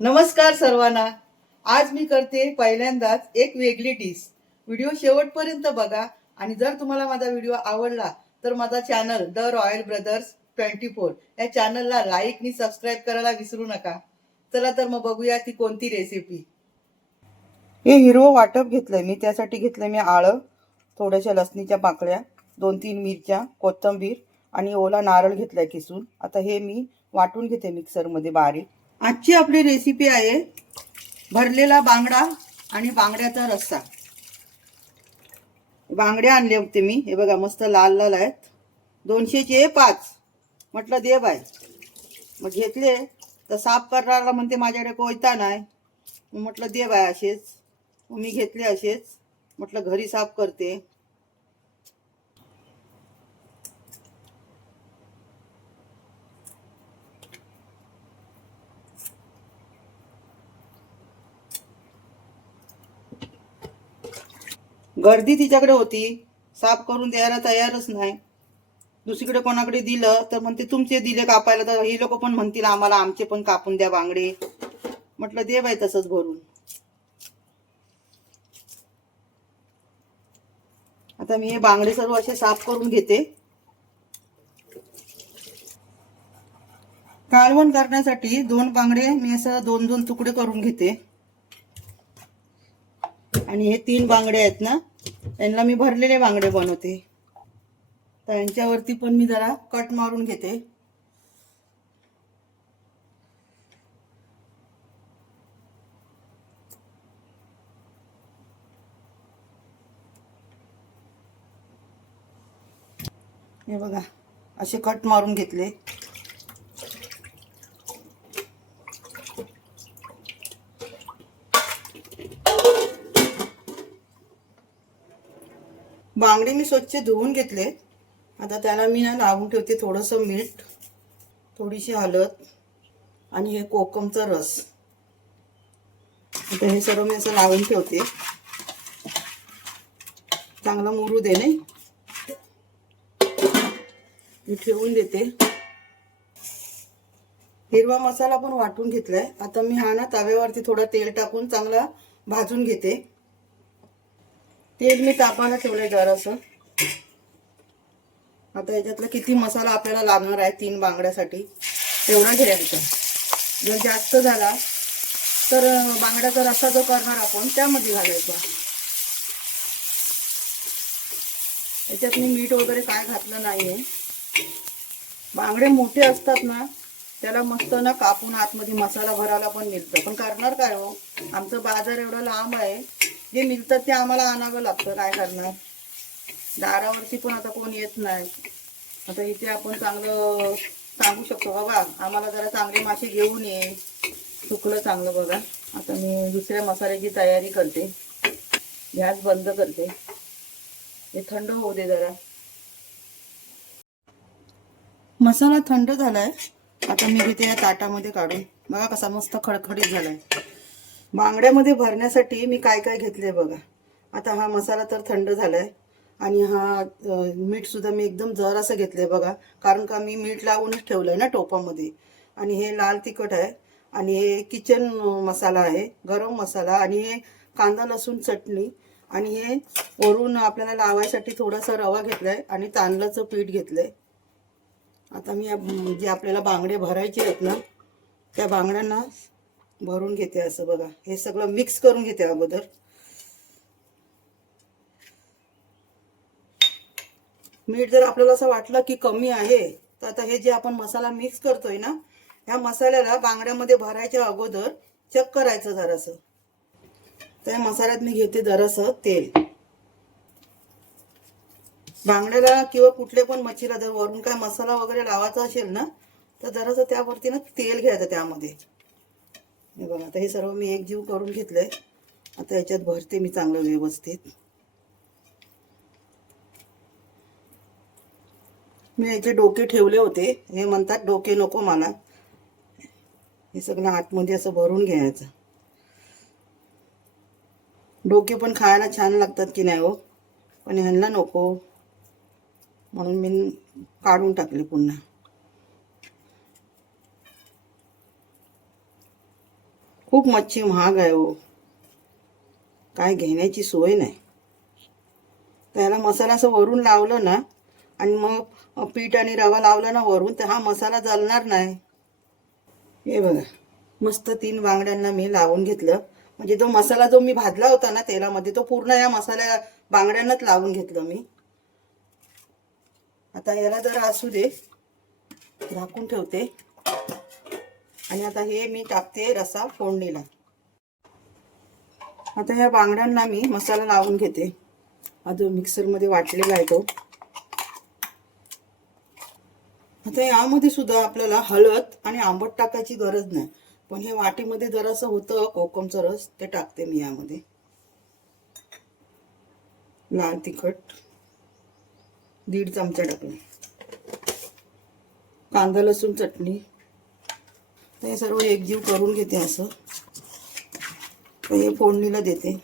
नमस्कार सर्वांना. आज मी करते पहिल्यांदाच एक वेगळी डिश. व्हिडिओ शेवटपर्यंत बघा आणि जर तुम्हाला माझा व्हिडिओ आवडला तर माझा चॅनल द रॉयल ब्रदर्स 24 या चॅनलला लाईक आणि सबस्क्राईब करायला विसरू नका. चला तर मग बघूया ती कोणती रेसिपी. हे हिरवं वाटप घेतलंय मी. त्यासाठी घेतलंय मी आळं, थोड्याशा लसणीच्या पाकळ्या, 2-3 मिरच्या, कोथिंबीर आणि ओला नारळ घेतलाय किसून. आता हे मी वाटून घेते मिक्सरमध्ये बारीक. आजची आपली रेसिपी आहे भरलेला बांगडा आणि बांगड्याचा रस्सा. बांगडे आणले होते मी, हे बघा मस्त लाल लाल आहेत. 200चे 5 म्हटलं दे बाय. मग घेतले तर साफ करायला म्हणते माझ्याकडे कोयता नाही. म्हटलं दे बाय असेच. मी घेतले असेच, म्हटलं घरी साफ करते. गर्दी तिच्याकडे होती, साफ करून द्यायला तयारच नाही. दुसरीकडे कोणाकडे दिलं तर म्हणते तुमचे दिले कापायला, तर ही लोक पण म्हणतील आम्हाला आमचे पण कापून द्या बांगडे. म्हटलं दे बाई तसंच भरून. आता मी हे बांगडे सर्व असे साफ करून घेते. कालवण करण्यासाठी 2 बांगडे मी असं 2-2 तुकडे करून घेते. आणि हे 3 बांगडे आहेत ना, त्यांना मी भरलेले बांगडे बनवते. तर यांच्यावरती पण मी जरा कट मारून घेते. हे बघा असे कट मारून घेतले. बांगडे मी स्वच्छ धुवून घेतले. आता त्याला मी ना लावून ठेवते थोडंसं मीठ, थोडीशी हळद आणि हे कोकमचा रस. आता हे सर्व मी असं लावून ठेवते. चांगलं मुरू दे नाही, मी ठेवून देते. हिरवा मसाला पण वाटून घेतलाय. आता मी हा ना तव्यावरती थोडं तेल टाकून चांगला भाजून घेते. तेल मी तापायला ठेवलंय जरासं. आता याच्यातला किती मसाला आपल्याला लागणार आहे 3 बांगड्यासाठी तेवढा घ्यायचा. जर जास्त झाला तर बांगड्याचा रस्सा जो करणार आपण त्यामध्ये घालायचा. याच्यात मी मीठ वगैरे काय घातलं नाहीये. बांगडे मोठे असतात ना त्याला मस्त ना कापून आतमध्ये मसाला भरायला पण मिळतं. पण करणार काय हो, आमचं बाजार एवढं लांब आहे, जे मिळतात ते आम्हाला आणावं लागतं. काय करणार, दारावरती पण आता कोण येत नाही. आता इथे आपण चांगलं सांगू शकतो बाबा आम्हाला जरा चांगले मासे घेऊन ये, सुकलं चांगलं. बघा आता मी दुसऱ्या मसाल्याची तयारी करते. गॅस बंद करते, हे थंड होऊ दे जरा. मसाला थंड झालाय. आता मी घेते या ताटामध्ये काढून. बघा कसा मस्त खडखडीत झालाय. बांगड्यामध्ये भरण्यासाठी मी काय काय घेतले बघा. आता हा मसाला तर थंड झालाय आणि हा मीठ सुद्धा मी एकदम जरासं घेतलंय बघा, कारण का मी मीठ लावूनच ठेवलंय ना टोपामध्ये. आणि हे लाल तिखट आहे आणि हे किचन मसाला आहे, गरम मसाला, आणि हे कांदा लसूण चटणी, आणि हे वरून आपल्याला लावायसाठी थोडासा रवा घेतलाय आणि तांदळाचं पीठ घेतलंय. आता मी जे आपल्याला बांगडे भरायचे आहेत ना त्या बांगड्यांना भरून घेते. असं बघा हे सगळं मिक्स करून घेते अगोदर. मीठ जर आपल्याला असं वाटलं की कमी आहे तर आता हे जे आपण मसाला मिक्स करतोय ना ह्या मसाल्याला बांगड्यामध्ये भरायच्या अगोदर चेक करायचं जरासं. त्या मसाल्यात मी घेते जरासं तेल. बांगड्याला किंवा कुठल्या पण मच्छीला जर वरून काय मसाला वगैरे लावायचा असेल ना तर जरासं त्यावरती ना तेल घ्यायचं त्यामध्ये. हे बघा आता हे सर्व मी एकजीव करून घेतलंय. आता याच्यात भरते मी चांगलं व्यवस्थित. मी याचे डोके ठेवले होते, हे म्हणतात डोके नको मला. हे सगळं आतमध्ये असं भरून घ्यायचं. डोके पण खायला छान लागतात की नाही हो, पण ह्यांना नको म्हणून मी काढून टाकले पुन्हा. खूप मच्छी महाग आहे हो, काय घेण्याची सोय नाही. त्याला मसाला असं वरून लावलं ना आणि मग पीठ आणि रवा लावला ना वरून, तर हा मसाला जळणार नाही. हे बघा, मस्त 3 बांगड्यांना मी लावून घेतलं. म्हणजे तो मसाला जो मी भाजला होता ना तेलामध्ये, तो पूर्ण या मसाल्या बांगड्यांनाच लावून घेतलं मी. आता याला जरा असू दे, झाकून ठेवते. आणि आता हे मी टाकते रसा फोडणीला. आता या बांगड्यांना मी मसाला लावून घेते. हा जो मिक्सरमध्ये वाटलेला आहे तो. आता यामध्ये सुद्धा आपल्याला हळद आणि आंबट टाकायची गरज नाही, पण हे वाटीमध्ये जरासं होतं कोकमचा रस, ते टाकते मी यामध्ये. लाल तिखट 1.5 चमचा टाकले. कांदा लसूण चटणी. हे सर्व एकजीव करून घेते असं. हे फोडणीला देते.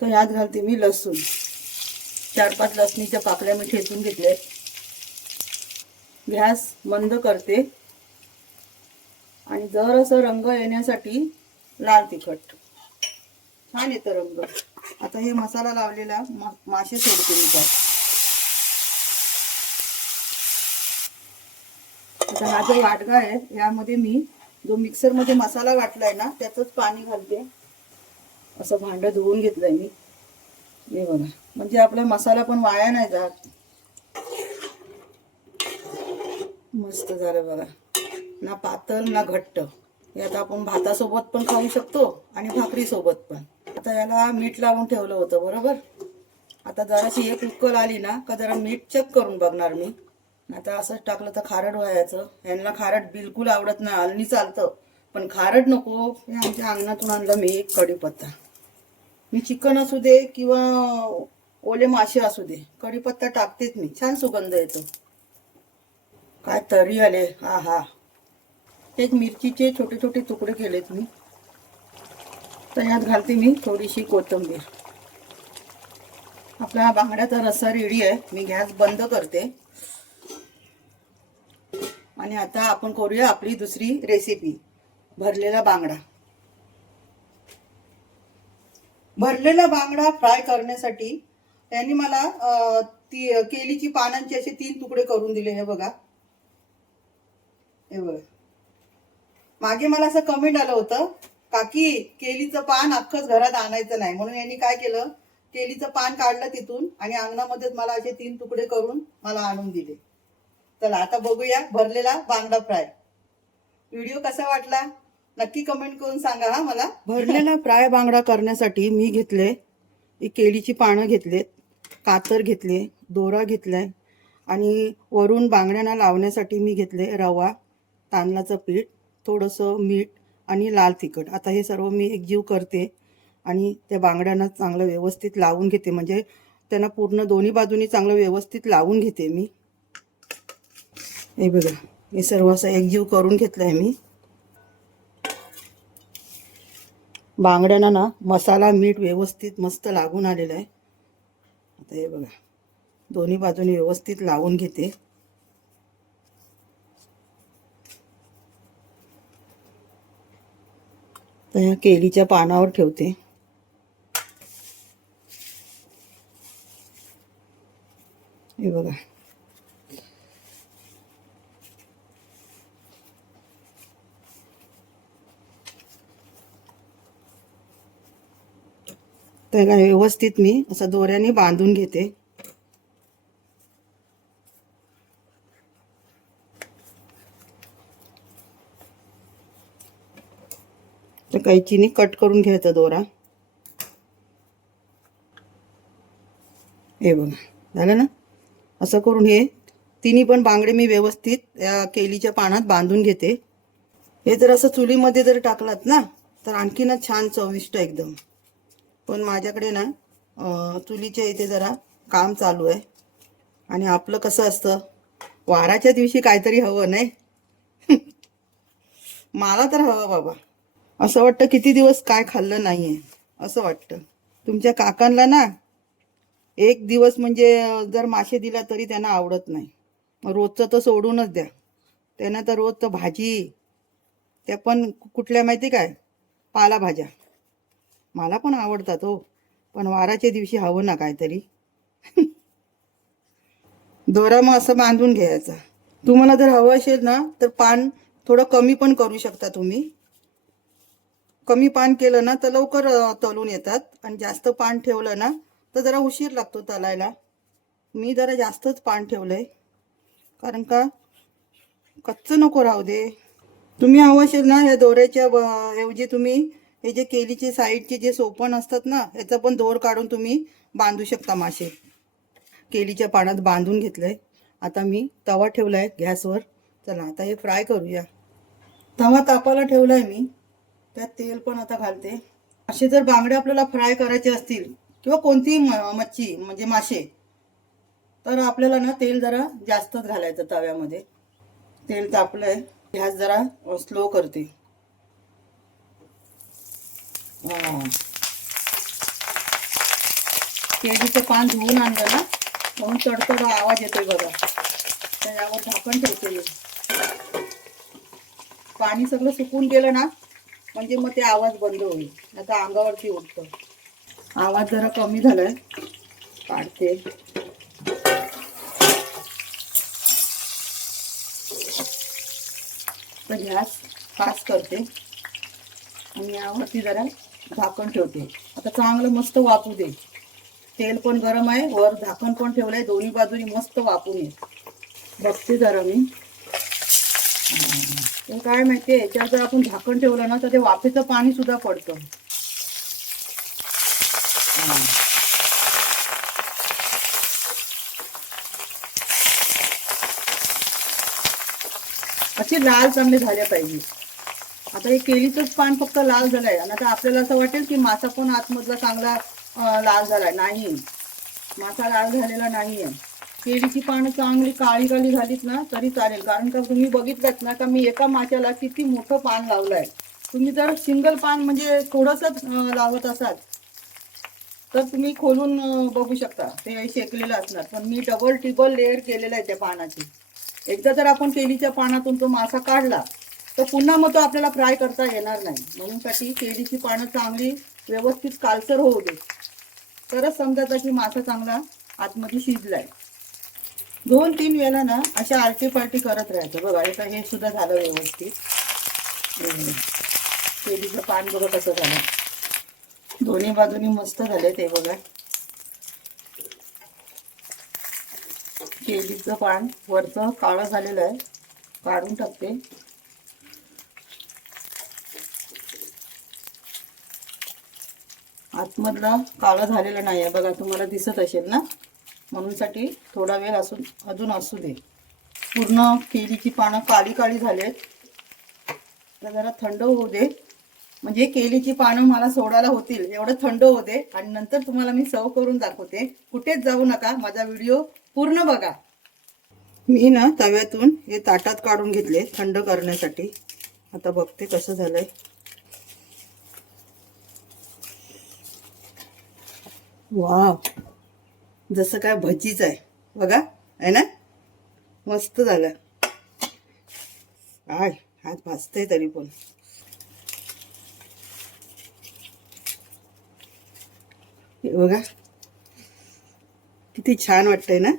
तर यात घालते मी लसूण. 4-5 लसणीच्या पाकळ्या मी ठेचून घेतल्या. गॅस बंद करते आणि जरासं रंग येण्यासाठी लाल तिखट. छान येतं रंग. आता हे मसाला लावलेला मासे सोडते मी त्यात. आता हा जो वाटगा आहे यामध्ये मी जो मिक्सरमध्ये मसाला वाटलाय ना त्याचंच पाणी घालते. असं भांडं धुवून घेतलंय मी. हे बघा, म्हणजे आपला मसाला पण वाया नाही जात. मस्त झालं बघा, ना पातळ ना घट्ट. हे आता आपण भातासोबत पण खाऊ शकतो आणि भाकरीसोबत पण. आता याला मीठ लावून ठेवलं होतं बरोबर. आता जराशी एक उकल आली ना का जरा मीठ चेक करून बघणार मी. आता असंच टाकलं तर खारट व्हायचं. यांना खारट बिलकुल आवडत नाही. आलनी चालतं पण खारट नको. हे आमच्या अंगणातून आणलं मी एक कढीपत्ता. मी चिकन असू दे किंवा ओले मासे असू दे, कढीपत्ता टाकतेच मी. छान सुगंध येतो. काय तरी आले. हा हा. एक मिरचीचे छोटे छोटे तुकडे केलेत मी. तर यात घालते मी थोडीशी कोथिंबीर. आपला हा बांगड्याचा रस्सा रेडी आहे. मी गॅस बंद करते. आणि आता आपण करूया आपली दुसरी रेसिपी, भरलेला बांगडा. भरलेला बांगडा फ्राय करण्यासाठी त्यांनी मला केलीची पानांचे असे 3 तुकडे करून दिले. हे बघा, हे बघा. मागे मला असं कमेंट आलं होतं, काकी केलीचं पान अख्खंच घरात आणायचं नाही, म्हणून यांनी काय केलं, केलीचं पान काढलं तिथून आणि अंगणामध्येच मला असे 3 तुकडे करून मला आणून दिले. चला आता बघूया भरलेला बांगडा फ्राय. व्हिडिओ कसा वाटला नक्की कमेंट करून सांगा हा मला. भरलेला फ्राय बांगडा करण्यासाठी मी घेतले केळीची पानं घेतलेत, कातर घेतले, दोरा घेतलाय आणि वरून बांगड्यांना लावण्यासाठी मी घेतले रवा, तांदळाचं पीठ, थोडंसं मीठ आणि लाल तिखट. आता हे सर्व मी एकजीव करते आणि त्या बांगड्यांना चांगलं व्यवस्थित लावून घेते. म्हणजे त्यांना पूर्ण दोन्ही बाजूनी चांगलं व्यवस्थित लावून घेते मी. हे बघा, हे सर्व असं एकजीव करून घेतलंय मी. बांगड्यांना ना मसाला मीठ व्यवस्थित मस्त लागून आलेलं आहे. आता हे बघा, दोन्ही बाजूनी व्यवस्थित लावून घेते. तर ह्या केळीच्या पानावर ठेवते. हे बघा, त्याला व्यवस्थित मी असं दोऱ्याने बांधून घेते. तर कैचीने कट करून घ्यायचा दोरा. हे बघा, झालं ना. असं करून हे तिन्ही पण बांगडे मी व्यवस्थित या केळीच्या पानात बांधून घेते. हे जर असं चुलीमध्ये जर टाकलात ना तर आणखीनच छान चविष्ट एकदम. पण माझ्याकडे ना चुलीच्या इथे जरा काम चालू आहे आणि आपलं कसं असतं, वाराच्या दिवशी काहीतरी हवं नाही. मला तर हवं बाबा. असं वाटतं किती दिवस काय खाल्लं नाहीये असं वाटतं. तुमच्या काकांना ना एक दिवस म्हणजे जर मासे दिला तरी त्यांना आवडत नाही. रोजचं तर सोडूनच द्या. त्यानं तर रोज तर भाजी, त्या पण कुठल्या माहिती काय, पालाभाज्या मला पण आवडतात हो, पण वाराच्या दिवशी हवं ना काहीतरी. दोरा मग असं बांधून घ्यायचा. तुम्हाला जर हवं असेल ना तर पान थोडं कमी पण करू शकता तुम्ही. कमी पान केलं ना तर लवकर तळून येतात, आणि जास्त पान ठेवलं ना तर जरा उशीर लागतो तळायला. मी जरा जास्तच पान ठेवलंय, कारण का कच्चं नको राहू दे. तुम्ही हवं असेल ना या दोऱ्याच्या ऐवजी तुम्ही हे जे केलीचे साईडचे जे सोपण असतात ना, याचा पण दोर काढून तुम्ही बांधू शकता मासे. केलीच्या पानात बांधून घेतलंय. आता मी तवा ठेवलाय गॅसवर. चला आता हे फ्राय करूया. तवा तापायला ठेवलाय मी, त्यात तेल पण आता घालते. असे जर बांगडे आपल्याला फ्राय करायचे असतील किंवा कोणतीही मच्छी म्हणजे मासे, तर आपल्याला ना तेल जरा जास्तच घालायचं तव्यामध्ये. तेल तापलंय, गॅस जरा स्लो करते. केळीचं पान धुवून आणलं ना म्हणून तडतड आवाज येतोय बघा. त्याच्यावर झाकण ठेवते मी. पाणी सगळं सुकून गेलं ना म्हणजे मग ते आवाज बंद होईल, आता अंगावरती उठतं. आवाज जरा कमी झालाय, काढते. तर गॅस फास्ट करते आणि यावरती जरा झाकण ठेवते. आता चांगलं मस्त वाफू दे. तेल पण गरम आहे, वर झाकण पण ठेवलंय, दोन्ही बाजूनी मस्त वाफून ये. बघते जरा मी. तर काय माहितीये, याच्यावर जर आपण झाकण ठेवलं ना तर ते वाफेचं पाणी सुद्धा पडतं. असे लाल चांगले झाले पाहिजे. आता हे केळीचंच पान फक्त लाल झालंय, आणि आता आपल्याला असं वाटेल की मासा पण आतमधला चांगला लाल झालाय. नाही, मासा लाल झालेला नाहीये. केळीची पानं चांगली काळी काळी झालीत ना तरी चालेल, कारण का तुम्ही बघितलं ना का मी एका माशाला किती मोठं पान लावलंय. तुम्ही जर सिंगल पान म्हणजे थोडंसंच लावत असाल तर तुम्ही खोलून बघू शकता, ते शेकलेलं असणार. पण मी डबल टिबल लेअर केलेलं आहे त्या पानाची. एकदा जर आपण केळीच्या पानातून तो मासा काढला तर पुन्हा मग तो आपल्याला फ्राय करता येणार नाही. म्हणून साठी केळीची पानं चांगली व्यवस्थित कालसर होऊ दे, तरच समजायचं की मासा चांगला आतमध्ये शिजलाय. 2-3 वेळा ना अशा आलटी पालटी करत राहायचं. बघा आता हे सुद्धा झालं व्यवस्थित. केळीचं पान बघा कसं झालं, दोन्ही बाजूनी मस्त झाले ते बघा. केळीचं पान वरचं काळं झालेलं आहे, काढून टाकते. आतमधला काळं झालेलं नाही आहे बघा, तुम्हाला दिसत असेल ना, म्हणून साठी थोडा वेळ अजून असू दे. पूर्ण केळीची पानं काळी काळी झालेत. तर जरा थंड होऊ दे, म्हणजे केळीची पानं मला सोडायला होतील एवढं थंड होते, आणि नंतर तुम्हाला मी सर्व करून दाखवते. कुठेच जाऊ नका, माझा व्हिडिओ पूर्ण बघा. मी ना तव्यातून हे ताटात काढून घेतले थंड करण्यासाठी. आता बघते कसं झालंय. वाव, जसं काय भजीच आहे बघा, आहे ना, मस्त झालं. काय हात भाजतंय तरी पण. हे बघा किती छान वाटतंय ना,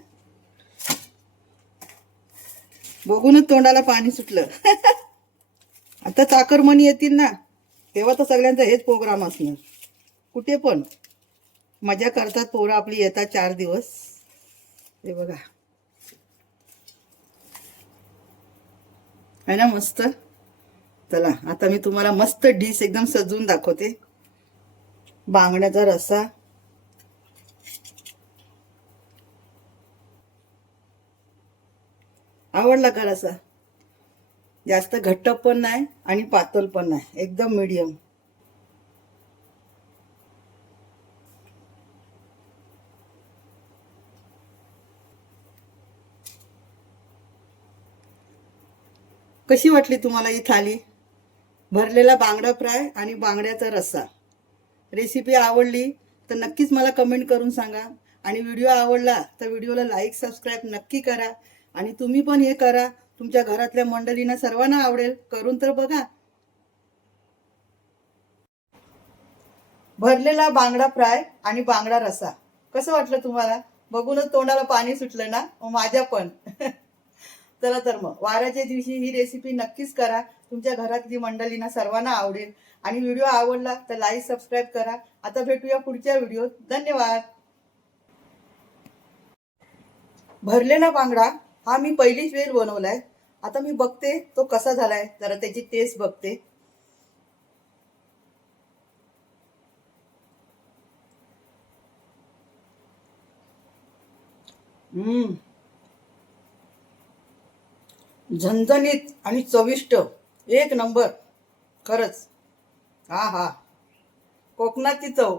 बघूनच तोंडाला पाणी सुटलं. आता चाकरमणी येतील ना तेव्हा तर सगळ्यांचा हेच प्रोग्राम असणार. कुठे पण मजा करतात पोरं आपली, येतात 4 दिवस. हे बघा आहे ना मस्त. चला आता मी तुम्हाला मस्त डिश एकदम सजवून दाखवते. बांगड्याचा रस्सा, आवडला का रस्सा? जास्त घट्ट पण नाही आणि पातळ पण नाही, एकदम मीडियम. कशी वाटली तुम्हाला ही थाली? भरलेला बांगडा फ्राय आणि बांगड्याचा रस्सा. रेसिपी आवडली तर नक्कीच मला कमेंट करून सांगा, आणि व्हिडिओ आवडला तर व्हिडिओला लाईक सबस्क्राईब नक्की करा. आणि तुम्ही पण हे करा, तुमच्या घरातल्या मंडळींना सर्वांना आवडेल. करून तर बघा. भरलेला बांगडा फ्राय आणि बांगडा रसा कसं वाटलं तुम्हाला? बघूनच तोंडाला पाणी सुटलं ना? माझ्या पण. चला तर मग वाराच्या दिवशी ही रेसिपी नक्कीच करा. तुमच्या घरातली मंडळींना सर्वांना आवडेल. आणि व्हिडिओ आवडला तर लाईक सबस्क्राईब करा. आता भेटूया पुढच्या व्हिडिओत. धन्यवाद. भरलेला बांगडा हा मी पहिलीच वेळ बनवलाय. आता मी बघते तो कसा झालाय, जरा त्याची टेस्ट बघते. हम्म, झणझणीत आणि चविष्ट, एक नंबर. खरंच. हा हा, कोकणाची चव.